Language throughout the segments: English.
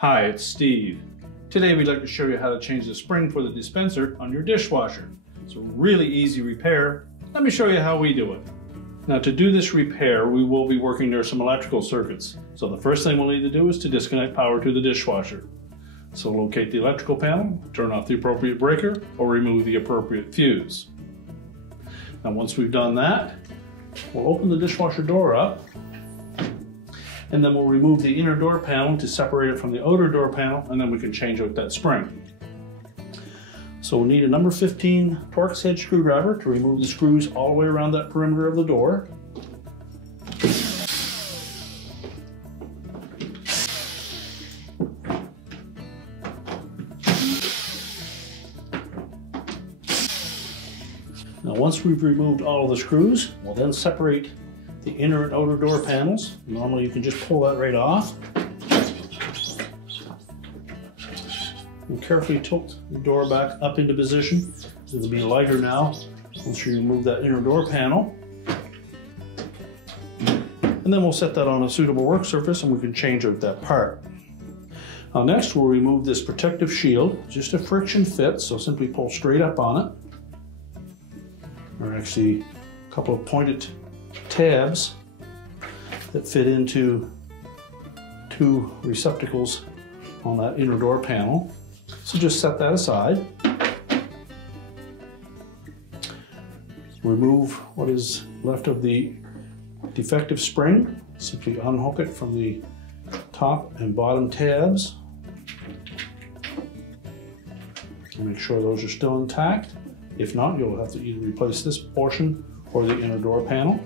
Hi, it's Steve. Today we'd like to show you how to change the spring for the dispenser on your dishwasher. It's a really easy repair. Let me show you how we do it. Now to do this repair, we will be working near some electrical circuits. So the first thing we'll need to do is to disconnect power to the dishwasher. So locate the electrical panel, turn off the appropriate breaker, or remove the appropriate fuse. Now once we've done that, we'll open the dishwasher door up, and then we'll remove the inner door panel to separate it from the outer door panel, and then we can change out that spring. So we'll need a number 15 Torx head screwdriver to remove the screws all the way around that perimeter of the door. Now once we've removed all of the screws, we'll then separate the inner and outer door panels. Normally you can just pull that right off. And carefully tilt the door back up into position. It'll be lighter now once you remove that inner door panel. And then we'll set that on a suitable work surface and we can change out that part. Now next we'll remove this protective shield. Just a friction fit, so simply pull straight up on it. There are actually a couple of pointed tabs that fit into two receptacles on that inner door panel. So just set that aside. Remove what is left of the defective spring. Simply unhook it from the top and bottom tabs. Make sure those are still intact. If not, you'll have to either replace this portion or the inner door panel.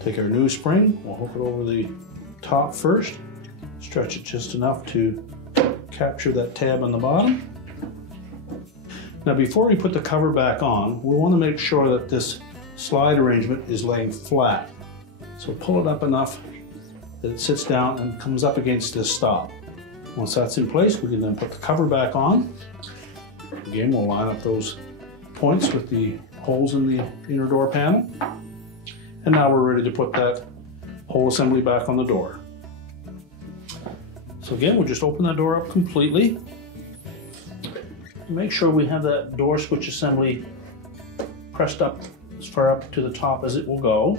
Take our new spring, we'll hook it over the top first, stretch it just enough to capture that tab on the bottom. Now before we put the cover back on, we want to make sure that this slide arrangement is laying flat. So pull it up enough that it sits down and comes up against this stop. Once that's in place, we can then put the cover back on. Again, we'll line up those points with the holes in the inner door panel. And now we're ready to put that whole assembly back on the door. So again, we'll just open that door up completely. Make sure we have that door switch assembly pressed up as far up to the top as it will go.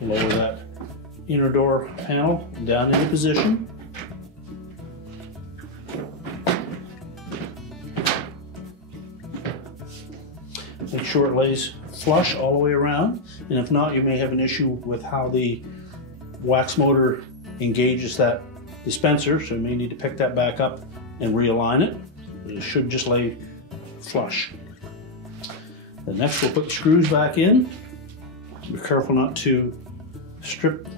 Lower that inner door panel down into position. Make sure it lays flush all the way around, and if not, you may have an issue with how the wax motor engages that dispenser, so you may need to pick that back up and realign it. It should just lay flush. Then next we'll put the screws back in. Be careful not to strip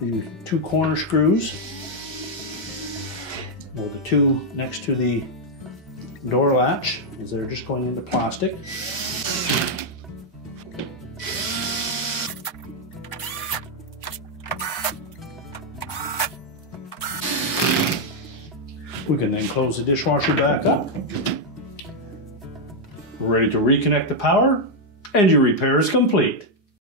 the two corner screws, or the two next to the door latch, as they're just going into plastic. We can then close the dishwasher back up. We're ready to reconnect the power, and your repair is complete.